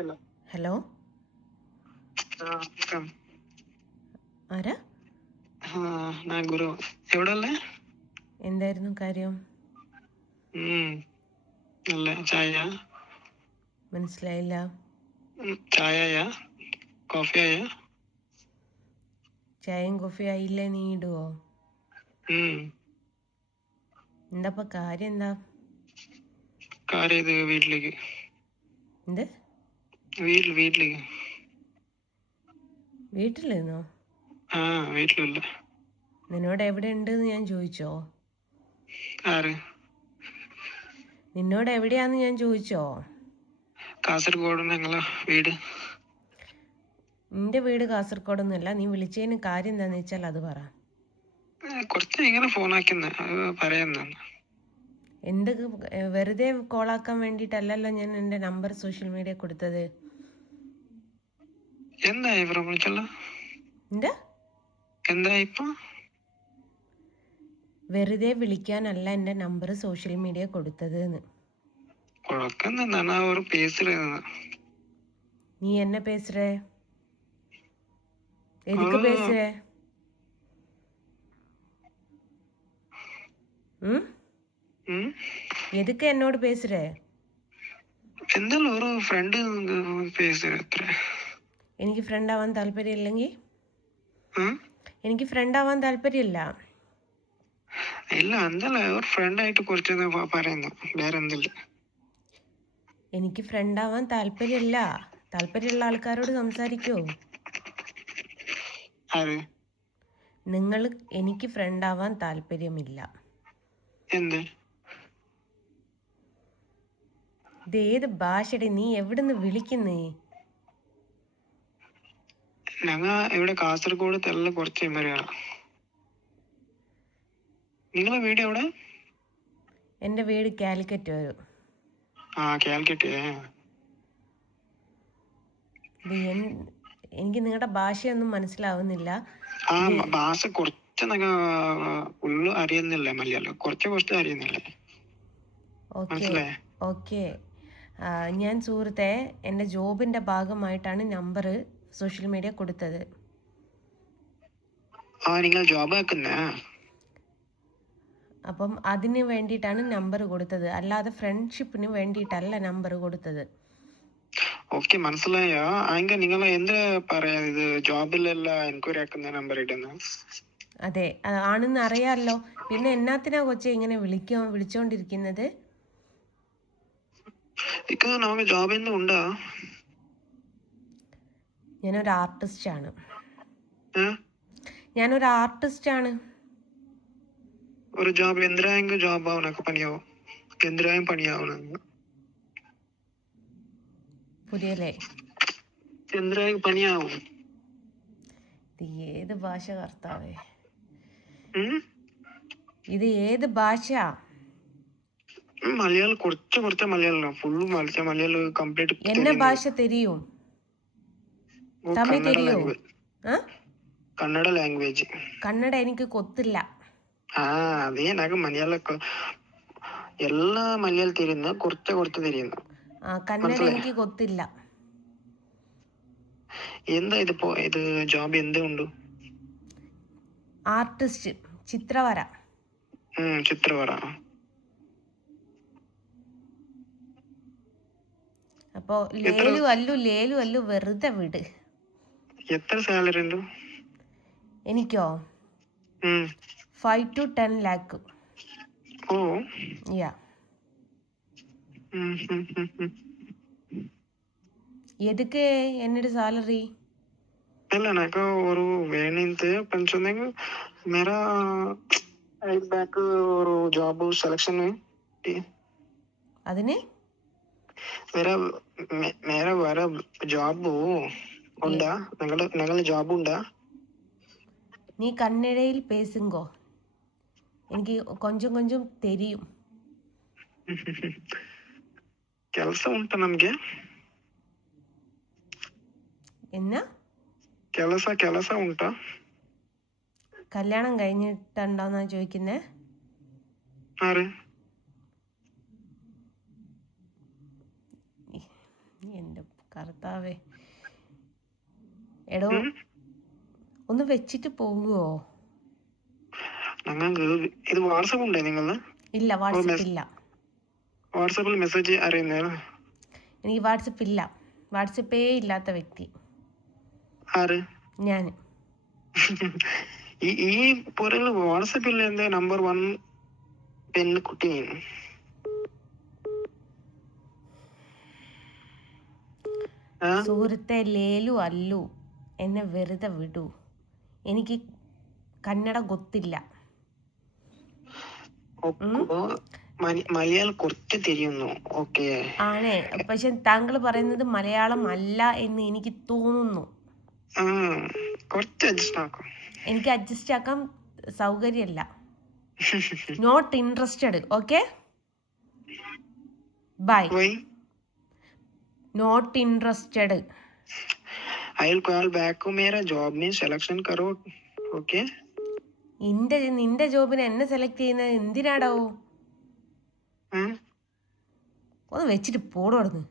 Hello. Hello, കേൾക്കാം. ആരാ? ഞാൻ ഗുരു. എവിടെയല്ലേ? എന്തായിരുന്നു കാര്യം? നല്ല ചായ. മനസ്സിലായില്ല. ചായയാ കോഫി ആയാ? ചായയും കോഫി ആയില്ലേ, നീ ഇടുവോ? എന്താ കാര്യം? എന്താ കാര്യം? ഇത് വീട്ടിലേക്ക്. എന്ത് വീട്ടിലേക്ക്. വീട്ടിലിരുന്നോ? വീട്ടിലല്ല. നിന്നോട് എവിടെ ഉണ്ടെന്ന് ഞാൻ ചോദിച്ചോ? ആര്? നിന്നോട് എവിടെയാന്ന് ഞാൻ ചോദിച്ചോ? കാസർഗോഡ് ഞങ്ങളെ വീട്. നിന്റെ വീട് കാസർഗോഡൊന്നുമല്ല. നീ വിളിച്ചതിന് കാര്യം എന്താന്ന് വെച്ചാൽ അത് പറ. കുറച്ച് ഇങ്ങനെ ഫോണാക്കുന്ന പറയുന്ന. എന്ത് വെറുതെ കോളാക്കാൻ വേണ്ടിയിട്ടല്ലല്ലോ ഞാൻ എൻ്റെ നമ്പർ സോഷ്യൽ മീഡിയ കൊടുത്തത്. എന്താ ഇവരെ വിളിച്ചല്ലോ? എന്താ ഇപ്പൊ? വെറുതെ വിളിക്കാനല്ല എൻ്റെ നമ്പർ സോഷ്യൽ മീഡിയ കൊടുത്തത്. നീ എന്നെ പേசுற? എതുക്ക് പേசுற? എതുക്ക് എന്നോട് പേசுற? എന്തായാലും ഒരു ഫ്രണ്ട് എനിക്ക് ഫ്രണ്ട് ആവാൻ താല്പര്യമില്ലെങ്കിൽ എനിക്ക് ഫ്രണ്ട് ആവാൻ താല്പര്യമില്ല. ഇല്ല, എന്തല്ല ഒരു ഫ്രണ്ട് ആയിട്ട് കുറച്ച് പറയുന്നു, വേറെ എന്തില്ല. എനിക്ക് ഫ്രണ്ട് ആവാൻ താല്പര്യമില്ല. താല്പര്യമുള്ള ആൾക്കാരോട് സംസാരിക്കോ? നിങ്ങൾ എനിക്ക് ഫ്രണ്ട് ആവാൻ താല്പര്യമില്ല. എന്ത്? ഇതേത് ഭാഷയുടെ? നീ എവിടുന്ന് വിളിക്കുന്നേ? ഞങ്ങ ഇവിടെ കാസർഗോഡ് തെല്ല കുറച്ച് മര്യാദ. നിങ്ങളെ വീട് എവിടെ? എൻ്റെ വീട് കാലിക്കറ്റ് വരും. കാലിക്കറ്റ്. എനിക്ക് നിങ്ങളുടെ ഭാഷയൊന്നും മനസ്സിലാവുന്നില്ല. ഭാഷ കുറച്ച് ഉള്ളു അറിയുന്നില്ല, മലയാളം കുറച്ച് അറിയുന്നില്ല. ഓക്കെ. ഞാൻ സുഹൃത്തെ, എൻ്റെ ജോബിൻ്റെ ഭാഗമായിട്ടാണ് നമ്പർ സോഷ്യൽ മീഡിയ കൊടുത്തത്. നിങ്ങൾ ജോബ് ആക്കുന്നേ? അപ്പം അതിന് വേണ്ടിയിട്ടാണ് നമ്പർ കൊടുത്തത്, അല്ലാതെ ഫ്രണ്ട്ഷിപ്പിന് വേണ്ടിയിട്ടല്ല നമ്പർ കൊടുത്തത്. ഓക്കെ, മനസ്സിലായോ? അതിന് നിങ്ങൾ എന്ത് പറയാ, ഇത് ജോബിലല്ല എൻക്വയറി ആക്കുന്ന നമ്പർ ഇടുന്നു? അതെ, ആണെന്ന് അറിയാമല്ലോ. പിന്നെ എന്നാത്തിനാ കൊച്ചെ ഇങ്ങനെ വിളിച്ചോണ്ടിരിക്കുന്നത്? നമുക്ക് ജോബ് എന്തും ഉണ്ടോ? ഞാനൊരു ആർട്ടിസ്റ്റാണ്. ഒരു ജോബ് എന്തിനായെങ്കിൽ ജോബ് ആവണൊക്കെ പണിയാവും. എന്തിനായും പണിയാവണം. പുതിയല്ലേ? എന്തിനായും പണിയാവും. ഏത് ഭാഷ കർത്താവേ? ഇത് ഏത് ഭാഷ? മലയാളം കുറച്ച് മലയാളം, ഫുള്ള് മലയാളം കംപ്ലീറ്റ്. എന്ന ഭാഷ തെരിയും? തമിഴ് തെരിയും? കന്നഡ ലാംഗ്വേജ്. കന്നഡ എനിക്ക് കൊത്തില്ല. അതേ నాకు മലയാളം എല്ലാ മലയാളം തിരിയുന്നു, കുറച്ച് തിരിയുന്നു. കന്നഡ എനിക്ക് കൊത്തില്ല. എന്താ ഇത് ജോബ് എന്തുണ്ട്? ആർട്ടിസ്റ്റ്, ചിത്രവര. അപ്പോ ലേലു അല്ലു വെറുതെ വിട്. എത്ര സാലറി ഉണ്ട്? എനിക്കോ? 5 to 10 lakh. എതുക്ക് എന്നോട് സാലറി? അല്ല, എനിക്ക് ഒരു വേണിന്ത് പഞ്ചൊന്നെങ്കിൽ मेरा एक बैक ഒരു ജോബ് സെലക്ഷൻ. അതിന് വേറെ ജോബ് ഉണ്ടാ? നിങ്ങളെ ജോബ് ഉണ്ടാ? നീ കന്നഡയിൽ പേസുങ്കോ, എനിക്ക് കൊഞ്ചം തെരിയും. ಕೆಲಸ ಉಂಟಾ ನಮ್ಗೆ? എന്നാ ಕೆಲಸ ಉಂಟಾ? കല്യാണം കഴിഞ്ഞിട്ടുണ്ടോന്നാ ചോദിക്കുന്നേ? എൻ്റെ കർത്താവേ. എടോ ഉം? ഒന്ന് വെച്ചിട്ട് പോകുവോ? ഞങ്ങൾക്ക് ഇത് വാട്സപ്പ് ഉണ്ടേ നിങ്ങള്? ഇല്ല, ഓ വാട്സപ്പ് ഇല്ല. വാട്സപ്പിൽ മെസ്സേജ് അറിയുന്നതാണ്. എനിക്ക് വാട്സപ്പ് ഇല്ല. വാട്സപ്പേ ഇല്ലാത്ത വ്യക്തി ആര്? ഞാൻ. ഈ പുറകിൽ വാട്സപ്പിൽ എന്റെ നമ്പർ 1 പെൺകുട്ടി. സുഹൃത്തെ ലേലു അല്ലു, എന്നെ വെറുതെ വിടൂ. എനിക്ക് കന്നഡ ಗೊತ್ತಿല്ല. മലയാളം കുറച്ച് തിരിയുന്നു. ഓക്കെ ആണേ, പക്ഷെ താങ്കൾ പറയുന്നത് മലയാളം അല്ല എന്ന് എനിക്ക് തോന്നുന്നു. കുറച്ച് അഡ്ജസ്റ്റ് ആക്കും. എനിക്ക് അഡ്ജസ്റ്റ് ആക്കാൻ സൗകര്യമല്ല. Not interested. Okay, bye. Not interested. I'll call back. मेरा job में selection करो. Okay? നിന്റെ ജോബിന് എന്നെ സെലക്ട് ചെയ്യുന്നത് എന്തിനാടോ? ഒന്ന് വെച്ചിട്ട് പോടോ അവിടുന്ന്.